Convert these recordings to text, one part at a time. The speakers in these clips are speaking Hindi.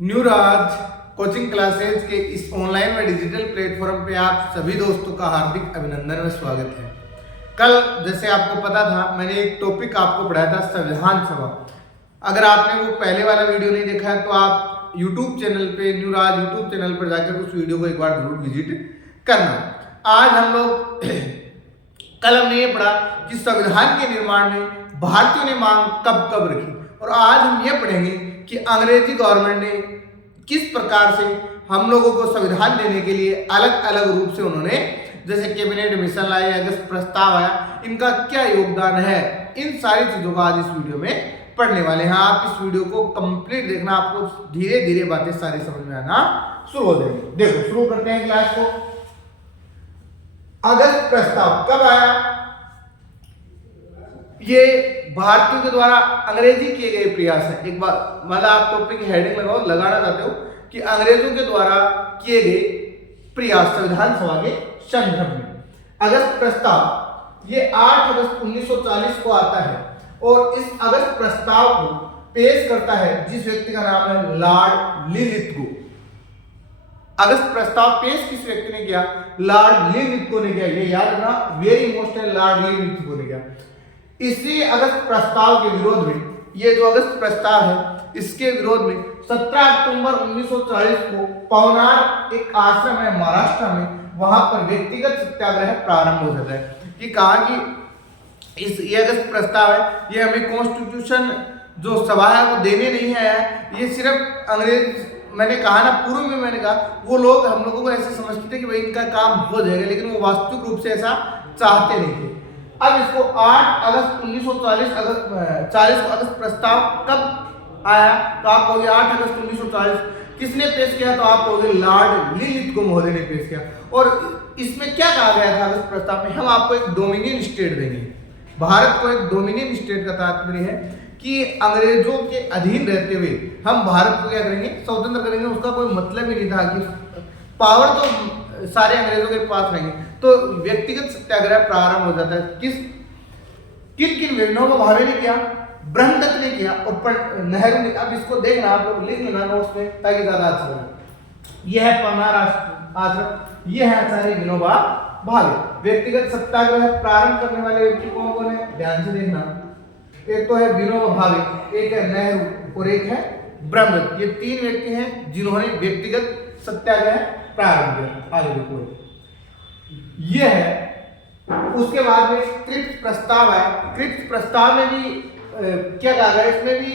न्यू राज कोचिंग क्लासेज के इस ऑनलाइन व डिजिटल प्लेटफॉर्म पे आप सभी दोस्तों का हार्दिक अभिनंदन व स्वागत है। कल जैसे आपको पता था मैंने एक टॉपिक आपको पढ़ाया था संविधान सभा। अगर आपने वो पहले वाला वीडियो नहीं देखा है तो आप यूट्यूब चैनल पे न्यू राज यूट्यूब चैनल पर जाकर उस वीडियो को एक बार जरूर विजिट करना। आज हम लोग कल हमने ये पढ़ा कि संविधान के निर्माण में भारतीयों ने मांग कब कब रखी, और आज हम ये पढ़ेंगे कि अंग्रेजी गवर्नमेंट ने किस प्रकार से हम लोगों को संविधान देने के लिए अलग अलग रूप से उन्होंने, जैसे कैबिनेट मिशन लाए, अगस्त प्रस्ताव आया, इनका क्या योगदान है, इन सारी चीजों को आज इस वीडियो में पढ़ने वाले हैं। आप इस वीडियो को कंप्लीट देखना, आपको धीरे धीरे बातें सारी समझ में आना शुरू हो जाएगी। देखो शुरू करते हैं क्लास को। अगस्त प्रस्ताव कब आया? ये भारतीयों के द्वारा अंग्रेजी किए गए प्रयास है। एक बार मतलब आप टॉपिक हेडिंग लगाओ, लगाना चाहते हो कि अंग्रेजों के द्वारा किए गए प्रयास संविधान सभा के संदर्भ में। अगस्त प्रस्ताव ये 8 अगस्त 1940 को आता है और इस अगस्त प्रस्ताव को पेश करता है जिस व्यक्ति का नाम है लॉर्ड लिलिथगो। अगस्त प्रस्ताव पेश किस व्यक्ति ने किया? लॉर्ड लिलिथगो ने किया। ये याद रखना, वेरी मोस्ट है, लॉर्ड लिलिथगो ने किया। इसी अगस्त प्रस्ताव के विरोध में, ये जो अगस्त प्रस्ताव है इसके विरोध में 17 अक्टूबर 1940 को पवनार एक आश्रम है महाराष्ट्र में, वहां पर व्यक्तिगत सत्याग्रह प्रारंभ हो जाता है। ये कहा कि ये अगस्त प्रस्ताव है, ये हमें कॉन्स्टिट्यूशन जो सभा है वो देने नहीं आया है, ये सिर्फ अंग्रेज, मैंने कहा ना पूर्व में, मैंने कहा वो लोग हम लोगों को ऐसे समझते थे कि भाई इनका काम हो जाएगा, लेकिन वो वास्तविक रूप से ऐसा चाहते नहीं थे। अब इसको 8 अगस्त 1940 अगस्त प्रस्ताव कब आया? तो आप कहोगे 8 अगस्त 1940। किसने पेश किया? तो आप कहोगे लॉर्ड लिलिथगो महोदय ने पेश किया। और इसमें क्या कहा गया था अगस्त प्रस्ताव में? हम आपको एक डोमिनियन स्टेट देंगे। भारत को एक डोमिनियन स्टेट का तात्पर्य है कि अंग्रेजों के अधीन रहते हुए हम भारत को क्या करेंगे? स्वतंत्र करेंगे। उसका कोई मतलब ही नहीं था कि पावर तो सारे अंग्रेजों के पास रहेंगे। तो व्यक्तिगत सत्याग्रह प्रारंभ हो जाता है। किन किन विनोबा भावे ने किया? ब्रह्मदत्त ने किया और नेहरू ने। अब इसको देखना, आप लोग लिख लेना नोट्स में ताकि ज्यादा अच्छा लगे। यह है पवनार आश्रम, यह है आचार्य विनोबा भावे। व्यक्तिगत सत्याग्रह प्रारंभ करने वाले व्यक्ति कौन कौन है? ध्यान से देखना। एक तो है विनोबा भावे, एक है नेहरू और एक है ब्रह्मदत्त। ये तीन व्यक्ति हैं जिन्होंने व्यक्तिगत सत्याग्रह प्रारंभ किया। आगे देखो, ये है। उसके बाद में क्रिप्स प्रस्ताव है। क्रिप्स प्रस्ताव में भी क्या कहा गया? इसमें भी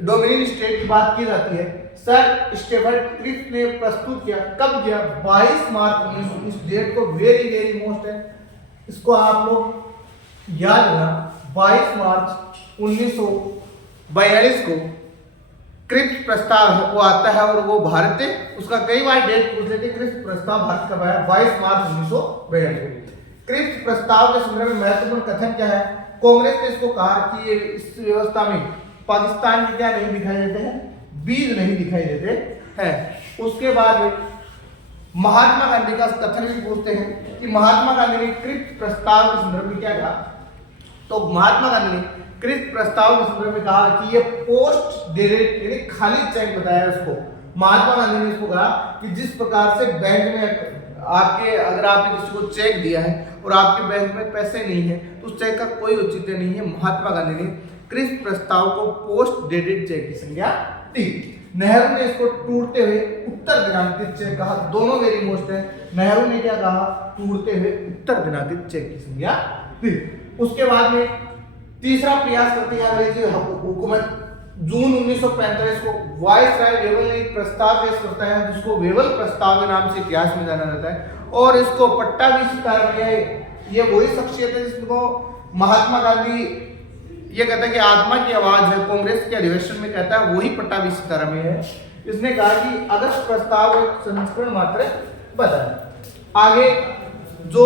डोमिनियन स्टेट की बात की जाती है। सर स्टीफर्ड क्रिप्स ने प्रस्तुत किया। कब किया? 22 मार्च 1900। इस डेट को वेरी वेरी मोस्ट है, इसको आप लोग याद रखना। 22 मार्च 1942 को क्रिप्स प्रस्ताव वो आता है और वो भारत है। उसका कई बार डेट पूछ लेते। क्रिप्स प्रस्ताव भारत कब आया? 22 मार्च 1942 को। क्रिप्स प्रस्ताव के संदर्भ में महत्वपूर्ण कथन क्या है? कांग्रेस ने इसको कहा कि ये इस व्यवस्था में पाकिस्तान के क्या नहीं दिखाई देते हैं? बीज नहीं दिखाई देते हैं। उसके बाद महात्मा गांधी का कथन भी पूछते हैं कि महात्मा गांधी ने क्रिप्स प्रस्ताव के संदर्भ में क्या कहा? तो महात्मा गांधी ने क्रिप्स प्रस्ताव के संदर्भ में कहा कि ये पोस्ट डेटेड यानी खाली चेक बताया उसको। महात्मा गांधी ने इसको कहा कि जिस प्रकार से बैंक में आपके, अगर आपने किसी को चेक दिया है और आपके बैंक में पैसे नहीं है तो उस चेक का कोई औचित्य नहीं है। महात्मा गांधी ने क्रिप्स प्रस्ताव को पोस्ट डेटेड चेक की संज्ञा दी। नेहरू ने इसको टूटते हुए उत्तर दिनांकित चेक कहा। दोनों वेरी मोस्ट है। नेहरू ने क्या कहा? टूटते हुए उत्तर दिनांकित चेक की संज्ञा दी। उसके बाद में तीसरा प्रयास करती है अंग्रेजी हुकूमत। जून 1945 को वायसराय वेवल ने एक प्रस्ताव पेश करता है जिसको वेवल प्रस्ताव के नाम से इतिहास में जाना जाता है, और इसको पट्टाभी सितारा है। ये वही शख्सियत है जिसको महात्मा गांधी ये कहता है कि आत्मा की आवाज है, कांग्रेस के अधिवेशन में कहता है, वही पट्टाभी सितारा में है। इसने कहा कि अगस्त प्रस्ताव एक संस्करण मात्र बताया। आगे जो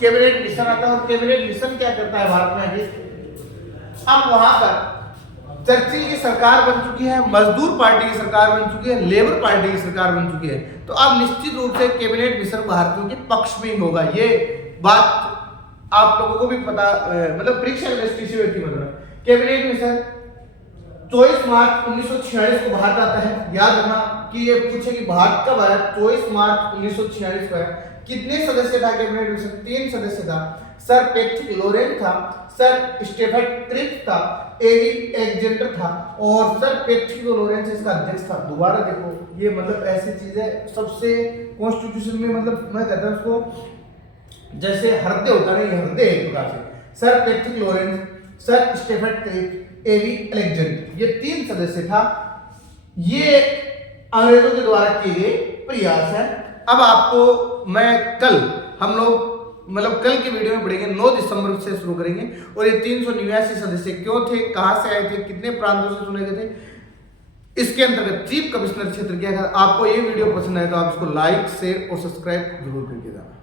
कैबिनेट मिशन आता है, और कैबिनेट मिशन क्या करता है भारत में? आगे अब वहां पर चर्चिल की सरकार बन चुकी है, मजदूर पार्टी की सरकार बन चुकी है, लेबर पार्टी की सरकार बन चुकी है। तो अब निश्चित रूप से कैबिनेट मिशन भारतीयों के पक्ष में ही होगा। ये बात आप लोगों को भी पता, मतलब परीक्षा दृष्टि से व्यक्ति मतलब कैबिनेट मिशन 24 मार्च 1946 को भारत आता है। याद रखना कि ये पूछे कि भारत कब आया, 24 मार्च 1946 को आया। कितने सदस्य था कैबिनेट मिशन? 3 सदस्य था। सर पैट्रिक लोरेंस था, सर स्टेफन क्रिप्स था, एवी एलेक्जेंडर था और सर पैट्रिक लोरेंस इसका अध्यक्ष था। दोबारा देखो, ये मतलब ऐसी चीज है सबसे कॉन्स्टिट्यूशन में, मतलब मैं कहता हूं उसको जैसे हृदय होता है, ये हृदय है एक प्रकार से। Sir Patrick Lawrence, sir Stafford Cripps, A V Alexander, ये 3 सदस्य था। ये अंग्रेजों के द्वारा किए गए प्रयास है। अब आपको मैं कल हम लोग मतलब कल की वीडियो में पढ़ेंगे, 9 दिसंबर से शुरू करेंगे। और ये 389 सदस्य क्यों थे, कहां से आए थे, कितने प्रांतों से चुने गए थे, इसके अंतर्गत चीफ कमिश्नर क्षेत्र क्या था। आपको ये वीडियो पसंद आए तो आप इसको लाइक शेयर और सब्सक्राइब जरूर करके जाना।